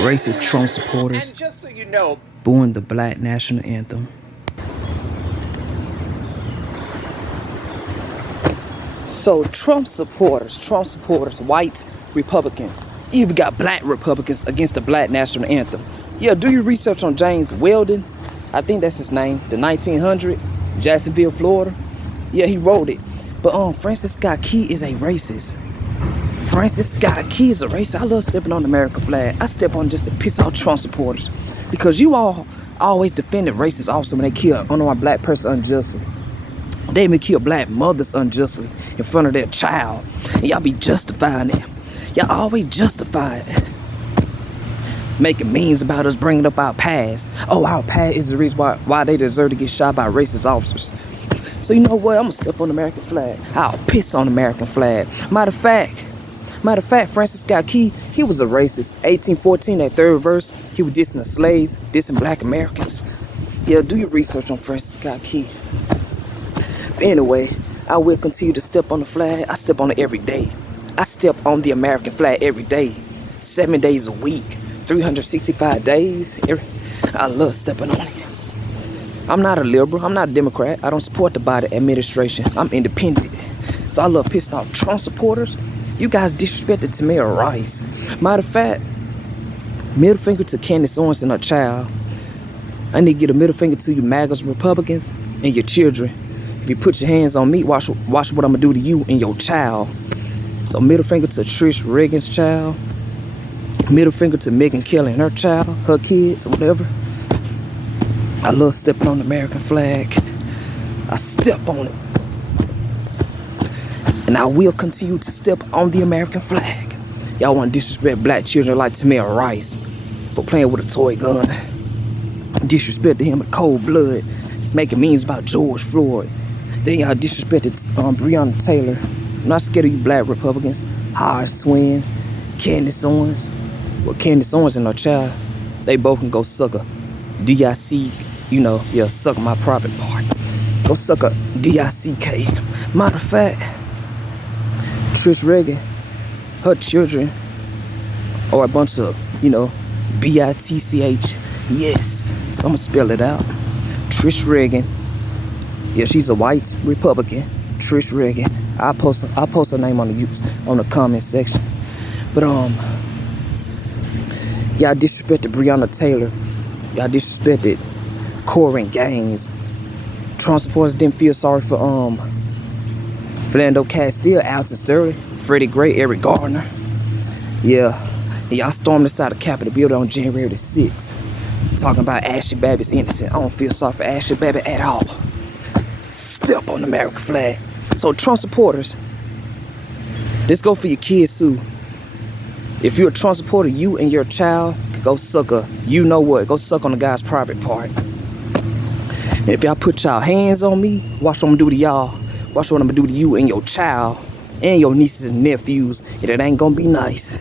Racist Trump supporters And just so you know, booing the Black national anthem. So Trump supporters, white Republicans, even got black Republicans against the Black national anthem. Yeah, do your research on James Weldon. I think that's his name. The 1900, Jacksonville, Florida. Yeah, he wrote it. But Francis Scott Key is a racist. Francis Scott Key is a racist. I love stepping on the American flag. I step on just to piss off Trump supporters. Because you all always defended racists also when they kill an unarmed black person unjustly. They even kill black mothers unjustly in front of their child. And y'all be justifying it. Y'all always justify it. Making memes about us bringing up our past. Oh, our past is the reason why they deserve to get shot by racist officers. So you know what? I'm gonna step on the American flag. I'll piss on the American flag. Matter of fact, Francis Scott Key, he was a racist. 1814, that third verse, he was dissing the slaves, dissing black Americans. Yeah, do your research on Francis Scott Key. But anyway, I will continue to step on the flag. I step on it every day. I step on the American flag every day. 7 days a week, 365 days. I love stepping on it. I'm not a liberal. I'm not a Democrat. I don't support the Biden administration. I'm independent. So I love pissing off Trump supporters. You guys disrespected Tamir Rice. Matter of fact, middle finger to Candace Owens and her child. I need to get a middle finger to you MAGAs Republicans and your children. If you put your hands on me, watch what I'm gonna do to you and your child. So middle finger to Trish Reagan's child. Middle finger to Megyn Kelly and her child, her kids, or whatever. I love stepping on the American flag. I step on it. And I will continue to step on the American flag. Y'all want to disrespect black children like Tamir Rice for playing with a toy gun. Disrespected him in cold blood, making memes about George Floyd. Then y'all disrespected Breonna Taylor. I'm not scared of you black Republicans. Hard Swin, Candace Owens. Well, Candace Owens and her child, they both can go suck a DIC, suck my private part. Go suck a DICK. Matter of fact, Trish Reagan, her children are a bunch of, BITCH. Yes. So I'm gonna spell it out. Trish Reagan. Yeah, she's a white Republican. Trish Reagan. I'll post her name on the comment section. But y'all disrespected Breonna Taylor. Y'all disrespected Corin Gaines. Trump supporters didn't feel sorry for Philando Castile, Alton Sterling, Freddie Gray, Eric Gardner. Yeah, y'all stormed inside the Capitol building on January the 6th. Talking about Ashley Babbitt's innocent. I don't feel sorry for Ashley Babbitt at all. Step on the American flag. So Trump supporters, this go for your kids too. If you're a Trump supporter, you and your child go suck go suck on the guy's private part. And if y'all put y'all hands on me, watch what I'm gonna do to y'all. Watch what I'm gonna do to you and your child and your nieces and nephews, and it ain't gonna be nice.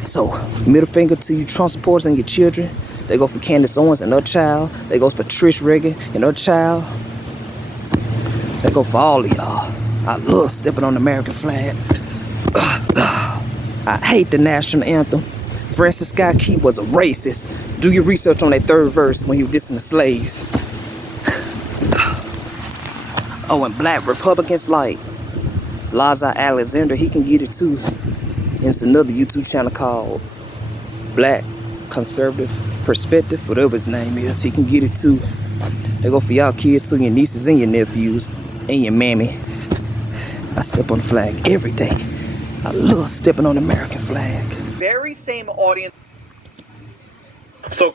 So, middle finger to you Trump supporters and your children. They go for Candace Owens and her child. They go for Trish Reagan and her child. They go for all of y'all. I love stepping on the American flag. I hate the national anthem. Francis Scott Key was a racist. Do your research on that third verse when he was dissing the slaves. Oh, and black Republicans like Laza Alexander, he can get it too. And it's another YouTube channel called Black Conservative Perspective, whatever his name is. He can get it too. They go for y'all kids too, your nieces and your nephews, and your mammy. I step on the flag every day. I love stepping on the American flag. Very same audience. So,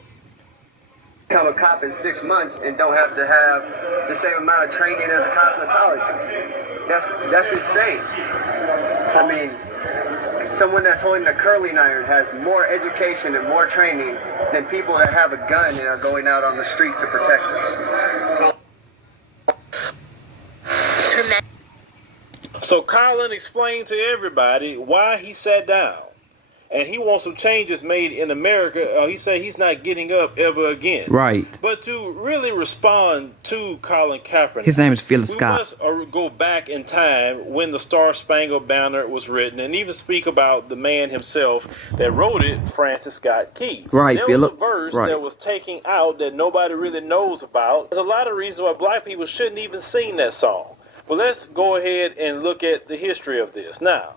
become a cop in 6 months and don't have to have the same amount of training as a cosmetologist. That's insane. I mean, someone that's holding a curling iron has more education and more training than people that have a gun and are going out on the street to protect us. So Colin explained to everybody why he sat down. and he wants some changes made in America. He said he's not getting up ever again. Right. But to really respond to Colin Kaepernick, His name is Philip we Scott. must go back in time when the Star Spangled Banner was written, and even speak about the man himself that wrote it, Francis Scott Key. Right, there Philip. was a verse Right. that was taken out that nobody really knows about. There's a lot of reasons why black people shouldn't even sing that song. But let's go ahead and look at the history of this. Now,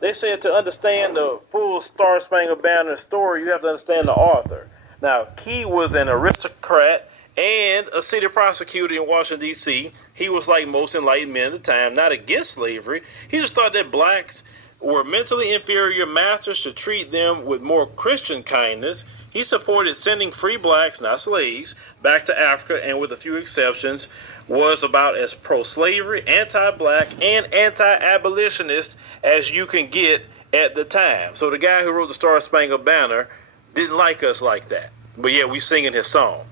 they said to understand the full Star Spangled Banner story, you have to understand the author. Now, Key was an aristocrat and a city prosecutor in Washington, D.C. He was like most enlightened men at the time, not against slavery. He just thought that blacks were mentally inferior masters should treat them with more Christian kindness. He supported sending free blacks, not slaves, back to Africa, and with a few exceptions, was about as pro-slavery, anti-black, and anti-abolitionist as you can get at the time. So the guy who wrote the Star Spangled Banner didn't like us like that, but yet we singing his song.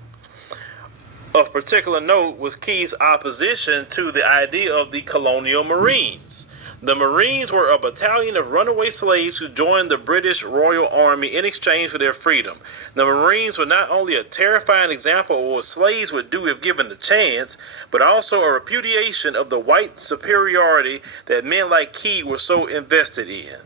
Of particular note was Key's opposition to the idea of the colonial Marines. The Marines were a battalion of runaway slaves who joined the British Royal Army in exchange for their freedom. The Marines were not only a terrifying example of what slaves would do if given the chance, but also a repudiation of the white superiority that men like Key were so invested in.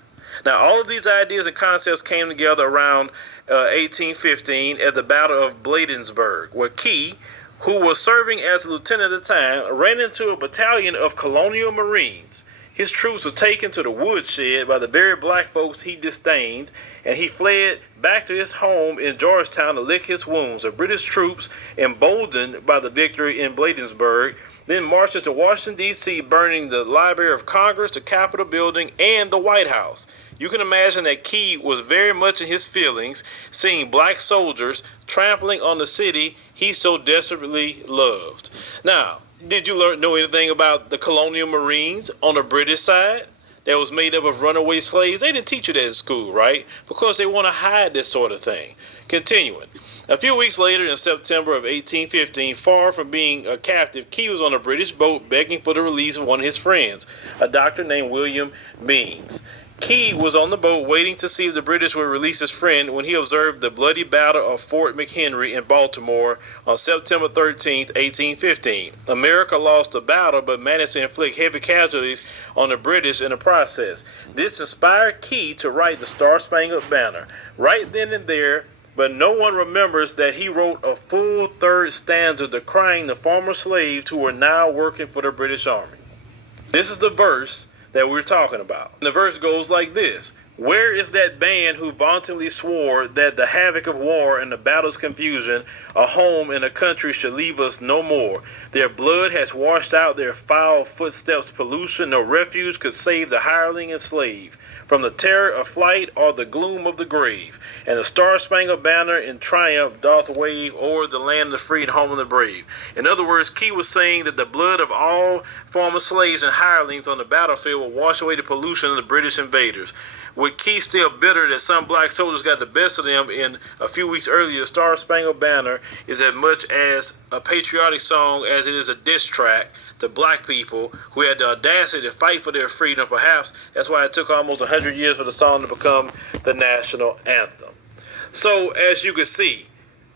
Now, all of these ideas and concepts came together around 1815 at the Battle of Bladensburg, where Key, who was serving as a lieutenant at the time, ran into a battalion of colonial Marines. His troops were taken to the woodshed by the very black folks he disdained, and he fled back to his home in Georgetown to lick his wounds. The British troops, emboldened by the victory in Bladensburg, then marched into Washington, D.C., burning the Library of Congress, the Capitol building, and the White House. You can imagine that Key was very much in his feelings, seeing black soldiers trampling on the city he so desperately loved. Now, did you know anything about the colonial Marines on the British side that was made up of runaway slaves? They didn't teach you that in school, right? Because they want to hide this sort of thing. Continuing. A few weeks later, in September of 1815, far from being a captive, Key was on a British boat begging for the release of one of his friends, a doctor named William Means. Key was on the boat waiting to see if the British would release his friend when he observed the bloody battle of Fort McHenry in Baltimore on September 13, 1815. America lost the battle but managed to inflict heavy casualties on the British in the process. This inspired Key to write the Star Spangled Banner. Right then and there, but no one remembers that he wrote a full third stanza decrying the former slaves who were now working for the British Army. This is the verse that we're talking about. And the verse goes like this: "Where is that band who vauntingly swore that the havoc of war and the battle's confusion, a home and a country should leave us no more? Their blood has washed out their foul footsteps' pollution. No refuge could save the hireling and slave from the terror of flight or the gloom of the grave. And the Star-Spangled Banner in triumph doth wave o'er the land of the free and home of the brave." In other words, Key was saying that the blood of all former slaves and hirelings on the battlefield will wash away the pollution of the British invaders. With Key still bitter that some black soldiers got the best of them in a few weeks earlier, the Star-Spangled Banner is as much as a patriotic song as it is a diss track to black people who had the audacity to fight for their freedom. Perhaps that's why it took almost 100 years for the song to become the national anthem. So, as you can see,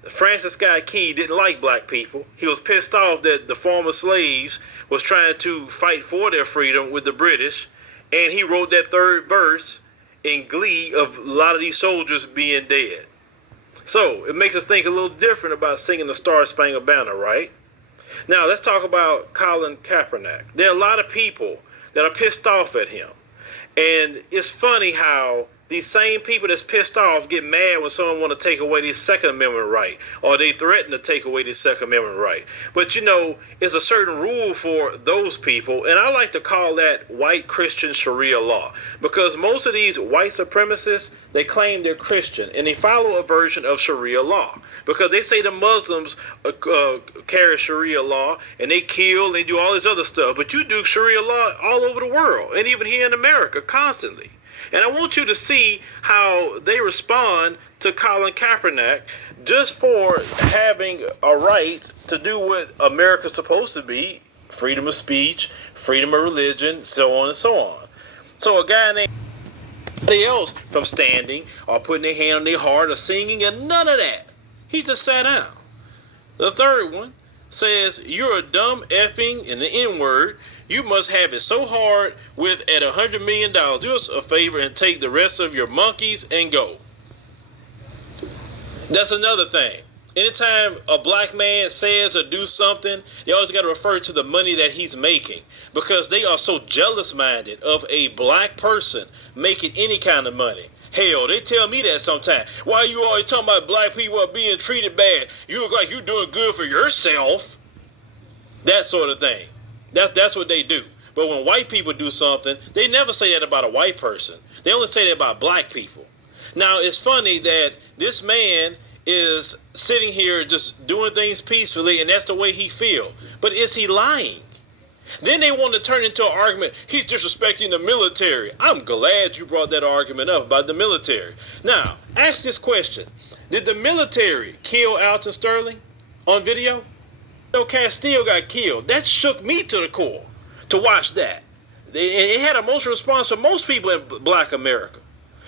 Francis Scott Key didn't like black people. He was pissed off that the former slaves was trying to fight for their freedom with the British, and he wrote that third verse in glee of a lot of these soldiers being dead. So, it makes us think a little different about singing the Star-Spangled Banner, right? Now, let's talk about Colin Kaepernick. There are a lot of people that are pissed off at him. And it's funny how these same people that's pissed off get mad when someone want to take away their Second Amendment right, or they threaten to take away their Second Amendment right. But you know, it's a certain rule for those people, and I like to call that white Christian Sharia law, because most of these white supremacists, they claim they're Christian, and they follow a version of Sharia law, because they say the Muslims carry Sharia law, and they kill, and they do all this other stuff, but you do Sharia law all over the world, and even here in America, constantly. And I want you to see how they respond to Colin Kaepernick just for having a right to do what America's supposed to be: freedom of speech, freedom of religion, so on and so on. So a guy named Nobody else from standing or putting their hand on their heart or singing and none of that. He just sat down. The third one says, you're a dumb effing and the N-word. You must have it so hard with at $100 million. Do us a favor and take the rest of your monkeys and go. That's another thing. Anytime a black man says or do something, they always got to refer to the money that he's making because they are so jealous-minded of a black person making any kind of money. Hell, they tell me that sometimes. Why you always talking about black people are being treated bad? You look like you're doing good for yourself. That sort of thing. That's what they do. But when white people do something, they never say that about a white person. They only say that about black people. Now, it's funny that this man is sitting here just doing things peacefully, and that's the way he feels. But is he lying? Then they want to turn into an argument. He's disrespecting the military. I'm glad you brought that argument up about the military. Now, ask this question. Did the military kill Alton Sterling on video? No, Castile got killed. That shook me to the core to watch that. It had emotional response from most people in black America.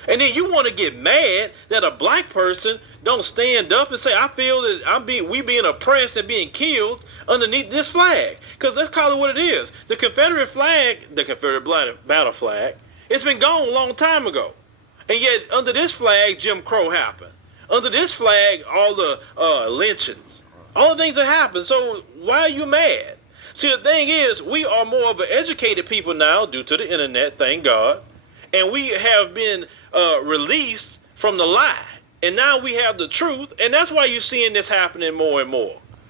And then you want to get mad that a black person don't stand up and say, I feel that we being oppressed and being killed underneath this flag. Because let's call it what it is. The Confederate flag, the Confederate battle flag, it's been gone a long time ago. And yet under this flag, Jim Crow happened. Under this flag, all the lynchings, all the things that happened. So why are you mad? See, the thing is, we are more of an educated people now due to the internet, thank God. And we have been released from the lie. And now we have the truth. And that's why you're seeing this happening more and more.